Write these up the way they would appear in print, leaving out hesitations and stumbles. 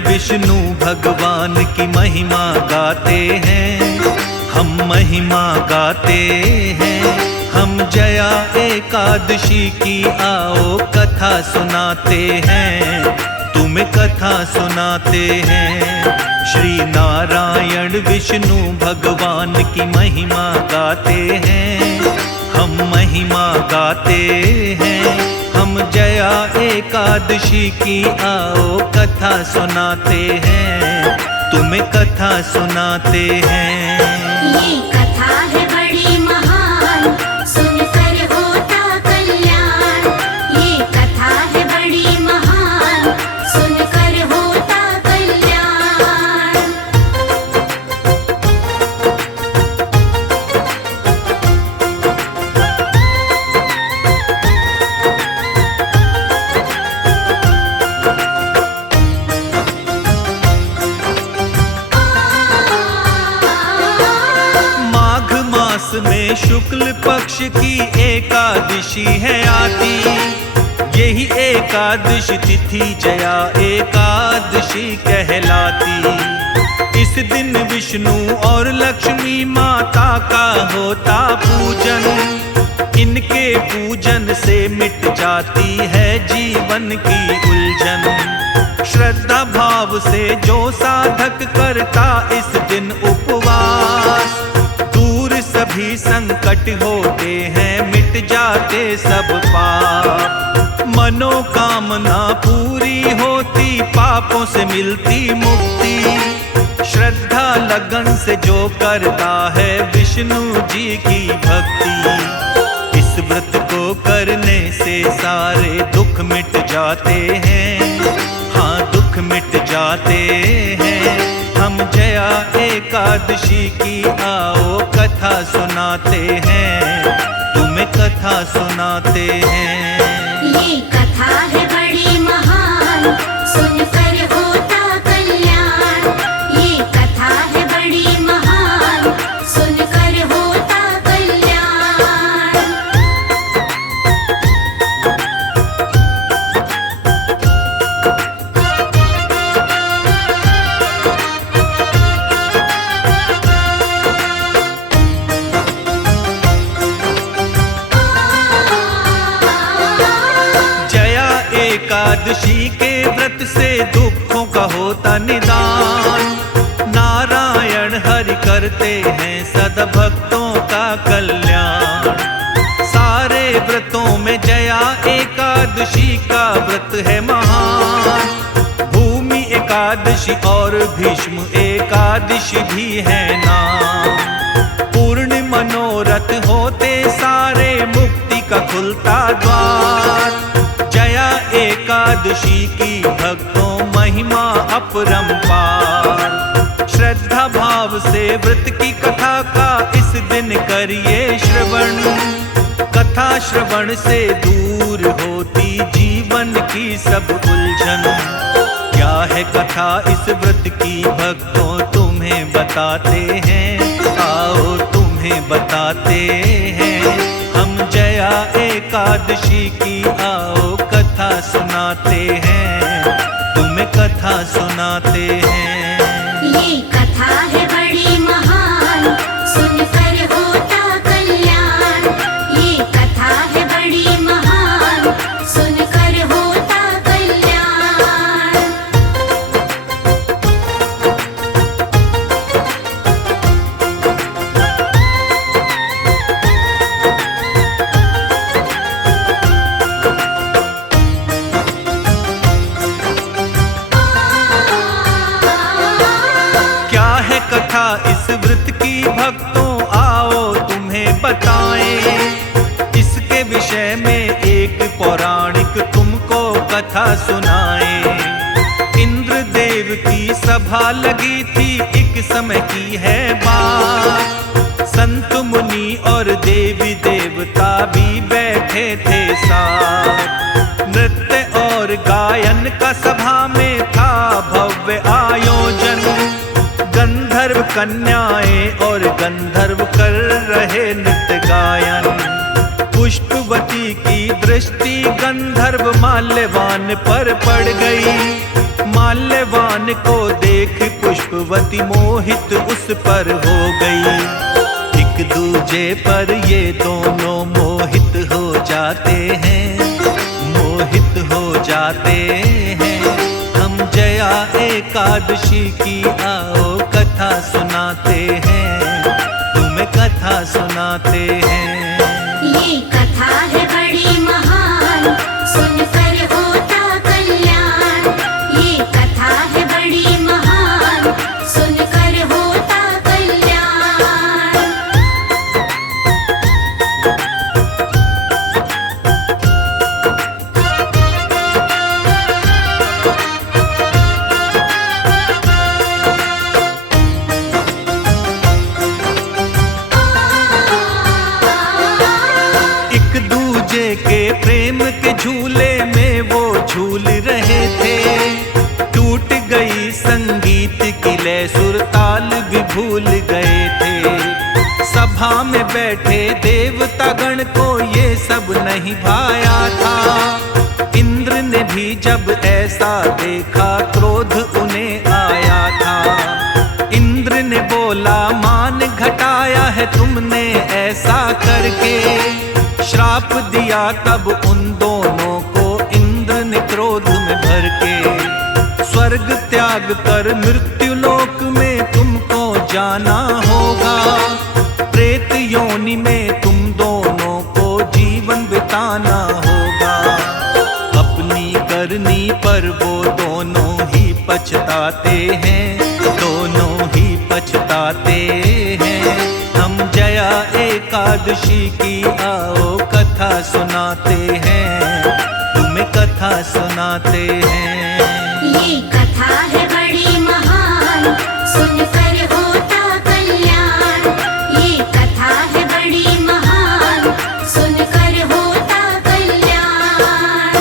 विष्णु भगवान की महिमा गाते हैं, हम महिमा गाते हैं। हम जया एकादशी की आओ कथा सुनाते हैं, तुम्हें कथा सुनाते हैं। श्री नारायण विष्णु भगवान की महिमा गाते हैं, हम महिमा गाते हैं। हम जया एकादशी की आओ कथा सुनाते हैं, तुम्हें कथा सुनाते हैं। ये कथा है बड़ी महान, सुनकर होता कल्याण। ये कथा है बड़ी महान, सुनकर होता कल्याण। में शुक्ल पक्ष की एकादशी है आती, यही एकादशी तिथि जया एकादशी कहलाती। इस दिन विष्णु और लक्ष्मी माता का होता पूजन, इनके पूजन से मिट जाती है जीवन की उलझन। श्रद्धा भाव से जो साधक करता इस दिन उपवास, सभी संकट होते हैं, मिट जाते सब पाप। मनोकामना पूरी होती, पापों से मिलती मुक्ति। श्रद्धा लगन से जो करता है विष्णु जी की भक्ति, इस व्रत को करने से सारे दुख मिट जाते हैं, हाँ दुख मिट जाते हैं। हम जया एकादशी की आओ कथा सुनाते हैं, तुम्हें कथा सुनाते हैं। ये कथा है बड़ी महान, सुनकर होता कल्याण। ये कथा है बड़ी महान, सुनकर होता कल्याण। एकादशी के व्रत से दुखों का होता निदान। नारायण हरि करते हैं सदा भक्तों का कल्याण। सारे व्रतों में जया एकादशी का व्रत है महान। भूमि एकादशी और भीष्म एकादशी भी है नाम। पूर्ण मनोरथ होते सारे, मुक्ति का खुलता द्वार। जया एकादशी की भक्तों महिमा अपरंपार। श्रद्धा भाव से व्रत की कथा का इस दिन करिए श्रवण। कथा श्रवण से दूर होती जीवन की सब उलझन। क्या है कथा इस व्रत की भक्तों तुम्हें बताते हैं, आओ तुम्हें बताते हैं। हम जया एकादशी की आओ कथा सुनाते हैं, तुम्हें कथा सुनाते हैं। ये कथा है बड़ी महान, सुनकर होता कल्याण। ये कथा है बड़ी महान, सुनकर होता कल्याण। कथा इस व्रत की भक्तों आओ तुम्हें बताएं। इसके विषय में एक पौराणिक तुमको कथा सुनाएं। इंद्रदेव की सभा लगी थी, एक समय की है बात। संत मुनि और देवी देवता भी बैठे थे साथ। नृत्य और गायन का सभा में था भव्य आयोजन। गंधर्व कन्याएं और गंधर्व कर रहे नृत्य गायन। पुष्पवती की दृष्टि गंधर्व माल्यवान पर पड़ गई। माल्यवान को देख पुष्पवती मोहित उस पर हो गई। एक दूजे पर ये दोनों मोहित हो जाते हैं, मोहित हो जाते हैं। हम जया एकादशी की आओ कथा सुनाते हैं, तुम्हें कथा सुनाते हैं। ये कथा है बड़ी महान, सुनकर होता कल्याण। ये कथा है बड़ी महान, सुनकर होता कल्याण। के प्रेम के झूले में वो झूल रहे थे। टूट गई संगीत की लय, सुर ताल भी भूल गए थे। सभा में बैठे देवता गण को ये सब नहीं भाया था। इंद्र ने भी जब ऐसा देखा क्रोध उन्हें आया था। इंद्र ने बोला मान घटाया है तुमने ऐसा करके। श्राप दिया तब उन दोनों को इंद्र ने क्रोध में भर के। स्वर्ग त्याग कर मृत्यु लोक में तुमको जाना होगा। प्रेत योनि में तुम दोनों को जीवन बिताना होगा। अपनी करनी पर वो दोनों ही पछताते हैं, दोनों ही पछताते हैं। हम जया एकादशी की आओ कथा सुनाते हैं, तुम्हें कथा सुनाते हैं। ये कथा है बड़ी महान, सुनकर होता कल्याण। ये कथा है बड़ी महान, सुनकर होता कल्याण।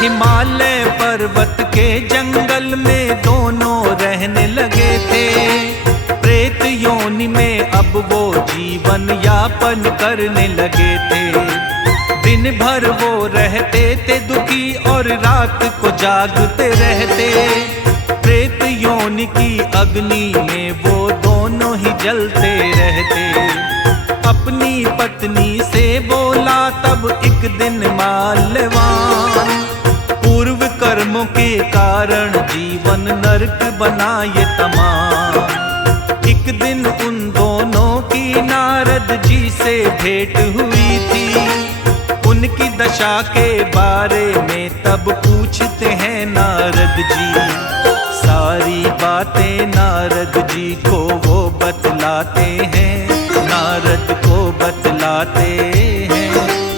हिमालय पर्वत के जंगल में दोनों रहने लगे थे। प्रेत योनि में अब वो जीवन यापन करने लगे थे। दिन भर वो रहते थे दुखी और रात को जागते रहते। प्रेत योनि की अग्नि में वो दोनों ही जलते रहते। अपनी पत्नी से बोला तब एक दिन माल्यवान, पूर्व कर्मों के कारण जीवन नरक बना ये तमाम। एक दिन उन दोनों की नारद जी से भेंट हुई थी। उनकी दशा के बारे में तब पूछते हैं नारद जी। सारी बातें नारद जी को वो बतलाते हैं, नारद को बतलाते हैं।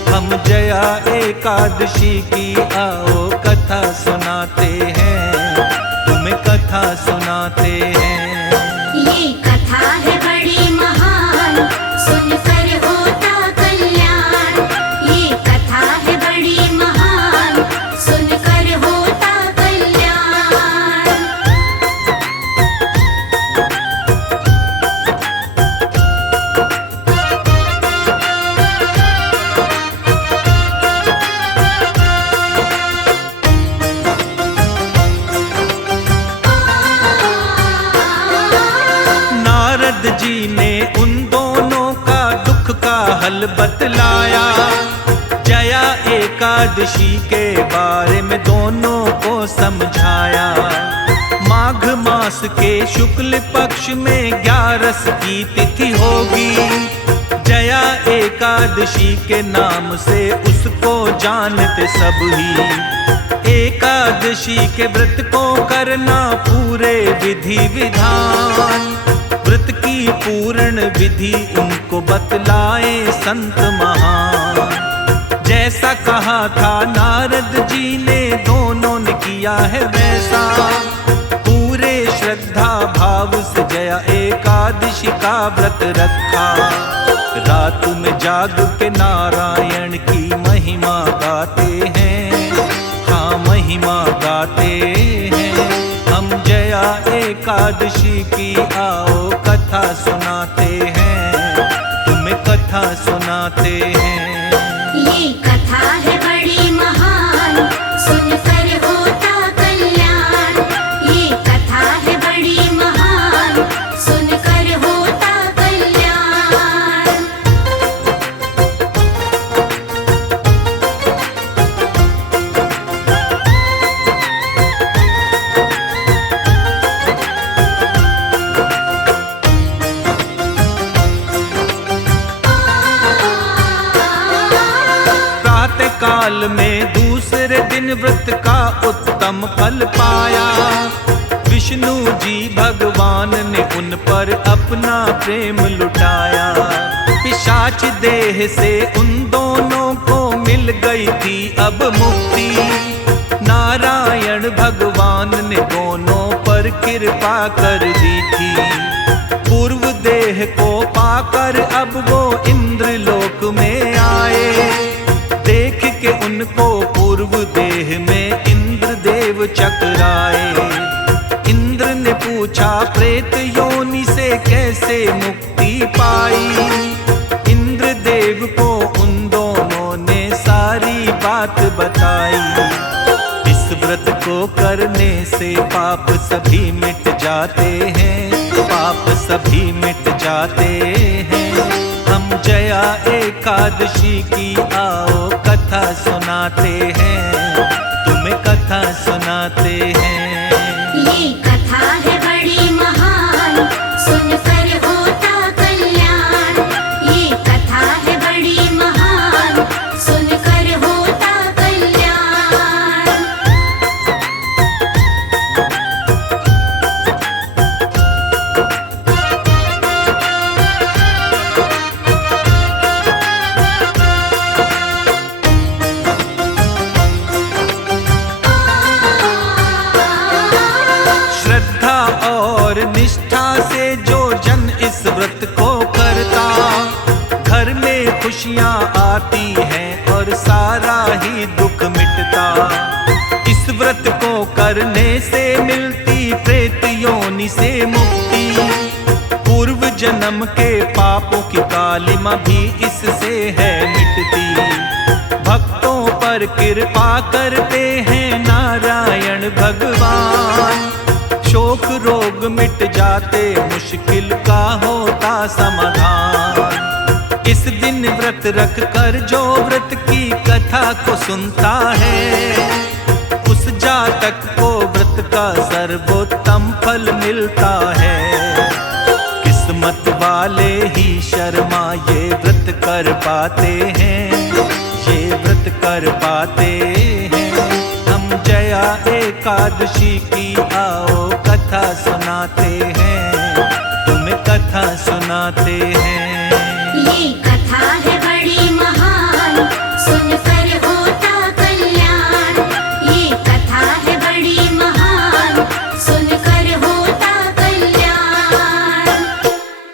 हम जया एकादशी की आओ कथा सुनाते हैं, तुम्हें कथा सुनाते हैं। ये कथा है बड़ी महान, सुनकर होता कल्याण। ये कथा है बड़ी महान, सुनकर होता कल्याण। जी ने उन दोनों का दुख का हल बतलाया। जया एकादशी के बारे में दोनों को समझाया। माघ मास के शुक्ल पक्ष में 11 की तिथि होगी। जया एकादशी के नाम से उसको जानते सब ही। एकादशी के व्रत को करना पूरे विधि विधान। व्रत की पूर्ण विधि उनको बतलाए संत महान। जैसा कहा था नारद जी ने दोनों ने किया है वैसा। पूरे श्रद्धा भाव से जया एकादशी का व्रत रखा। रात में जाग के नारायण की महिमा गाते हैं, हाँ एकादशी की आओ कथा सुनाते हैं, तुम्हें कथा सुनाते हैं। ये कथा है बड़ी महान, सुनकर होता कल्याण। ये कथा है बड़ी महान, सुनकर होता कल्याण। प्रातः काल में दूसरे दिन व्रत का उत्तम फल पाया। विष्णु जी भगवान ने उन पर अपना प्रेम लुटाया। पिशाच देह से उन दोनों को मिल गई थी अब मुक्ति। नारायण भगवान ने दोनों पर कृपा कर दी थी। पूर्व देह को पाकर अब वो इंद्र लोक में आए। देख के उनको पूर्व देह में इंद्र देव चकराए। इंद्र ने पूछा प्रेत योनि से कैसे मुक्ति पाई। इंद्र देव को उन दोनों ने सारी बात बताई। इस व्रत को करने से पाप सभी मिट जाते हैं, पाप सभी मिट जाते हैं। हम जया एकादशी की आओ कथा सुनाते हैं, तुम्हें कथा सुनाते हैं। ये कथा है बड़ी महान, सुनकर होता कल्याण। ये कथा है बड़ी महान, सुनकर होता कल्याण। श्रद्धा और निष्ठा से जो जन इस व्रत को करता, घर में खुशियां आती हैं और सारा ही दुख मिटता। इस व्रत को करने से मिलती प्रेत योनि से मुक्ति। पूर्व जन्म के पापों की कालिमा भी इससे है मिटती। भक्तों पर कृपा करते हैं नारायण भगवान। शोक रोग मिट जाते, मुश्किल का होता समाधान। इस दिन व्रत रख कर जो व्रत की कथा को सुनता है, उस जातक को व्रत का सर्वोत्तम फल मिलता है। किस्मत वाले ही शर्मा ये व्रत कर पाते हैं, ये व्रत कर पाते हैं। हम जया एकादशी की आओ कथा सुनाते हैं, तुम्हें कथा सुनाते हैं।